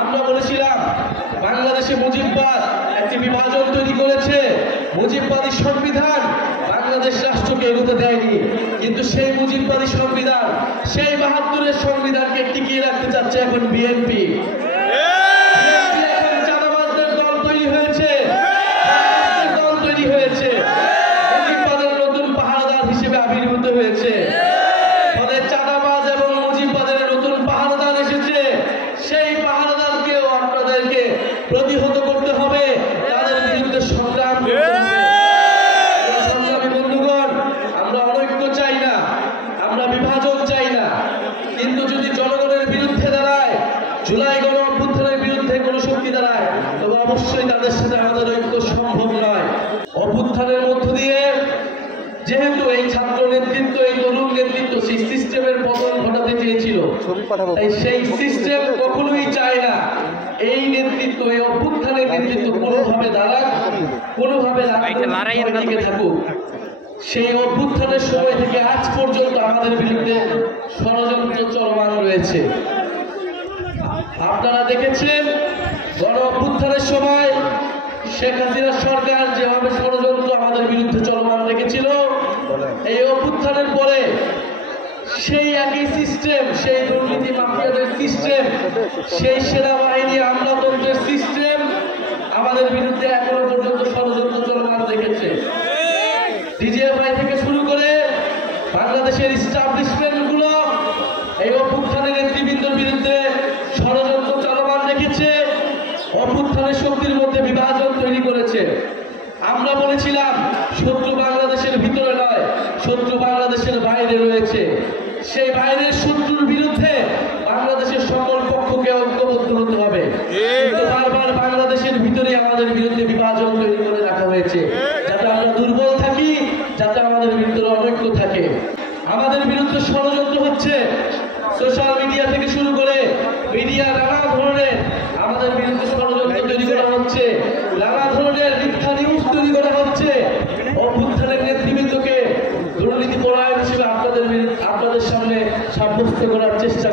আমরা বলেছিলাম বাংলাদেশে মুজিববাদ একটি বিভাজন তৈরি করেছে, মুজিববাদী সংবিধান বাংলাদেশ রাষ্ট্রকে এগোতে দেয়নি, কিন্তু সেই মুজিববাদী সংবিধান, সেই ৭২-এর সংবিধানকে টিকিয়ে রাখতে চাচ্ছে এখন বিএনপি। চাঁদাবাজদের দল তৈরি হয়েছে, দল তৈরি হয়েছে, মুজিববাদের নতুন পাহারাদার হিসেবে আবির্ভূত হয়েছে। ফলে চাঁদাবাজ এবং মুজিববাদের নতুন পাহারাদার এসেছে, সেই পাহারাদারকেও আপনাদেরকে প্রতিহত করতে হবে, তাদের বিরুদ্ধে সংগ্রাম করতে হবে। সংগ্রামী বন্ধুগণ, আমরা অনৈক্য চাই না, আমরা বিভাজন চাই না, কিন্তু যদি জনগণের বিরুদ্ধে দাঁড়ায়, জুলাই গণ অভ্যুত্থানের বিরুদ্ধে কোন শক্তি দাঁড়ায়, তবে অবশ্যই তাদের সাথে আমাদের ঐক্য সম্ভব নয়। অভ্যুত্থানের মধ্য দিয়ে যেহেতু এই ছাত্র নেতৃত্ব, এই তরুণ নেতৃত্ব সেই সিস্টেমের পতন ঘটাতে চেয়েছিল, তাই সেই সিস্টেম কখনোই চায় না এই নেতৃত্ব, এই অভ্যুত্থানের নেতৃত্ব কোনোভাবে দাঁড়াক, কোনোভাবে থাকুক। সেই অভ্যুত্থানের সময় থেকে আজ পর্যন্ত আমাদের বিরুদ্ধে ষড়যন্ত্র চলমান রয়েছে। আপনারা দেখেছেন গণ অভ্যুত্থানের সময় শেখ হাসিনা সরকার যেভাবে ষড়যন্ত্র আমাদের বিরুদ্ধে চলমান রেখেছিল, এই অভ্যুত্থানের পরে সেই একই সিস্টেম, সেই দুর্নীতি মাফিয়াদের সিস্টেম, সেই সেনাবাহিনী আমলাতন্ত্রের সিস্টেম আমাদের বিরুদ্ধে এখনো পর্যন্ত ষড়যন্ত্র চলমান রেখেছে। ডিজিএফআই থেকে শুরু করে বাংলাদেশের এস্টাবলিশমেন্ট গুলো এই অভ্যুত্থানের নেতৃবৃন্দের বিরুদ্ধে ষড়যন্ত্র চলমান রেখেছে, অভ্যুত্থানের শক্তির মধ্যে বিভাজন তৈরি করেছে। আমরা বলেছিলাম শত্রু বাংলাদেশের ভিতরে নয়, শত্রু বাংলাদেশের বাইরে রয়েছে। সেই বাইরের শত্রুর বিরুদ্ধে বাংলাদেশের সকল পক্ষকে ঐক্যবদ্ধ হতে হবে, কিন্তু বারবার বাংলাদেশের ভিতরে আমাদের বিরুদ্ধে বিভাজন তৈরি করে রাখা হয়েছে, যাতে আমরা দুর্বল থাকি, যাতে আমাদের বিরুদ্ধে অনৈক্য থাকে। আমাদের বিরুদ্ধে ষড়যন্ত্র হচ্ছে, সোশ্যাল মিডিয়া থেকে শুরু করে মিডিয়া নানা ধরনের আমাদের বিরুদ্ধে ষড়যন্ত্র তৈরি করা হচ্ছে, নানা ধরনের মিথ্যা নিউজ তৈরি করা হচ্ছে। অভ্যুত্থানের নেতৃবৃন্দকে দুর্নীতি পরায়ণ হিসেবে আপনাদের সামনে সাব্যস্ত করার চেষ্টা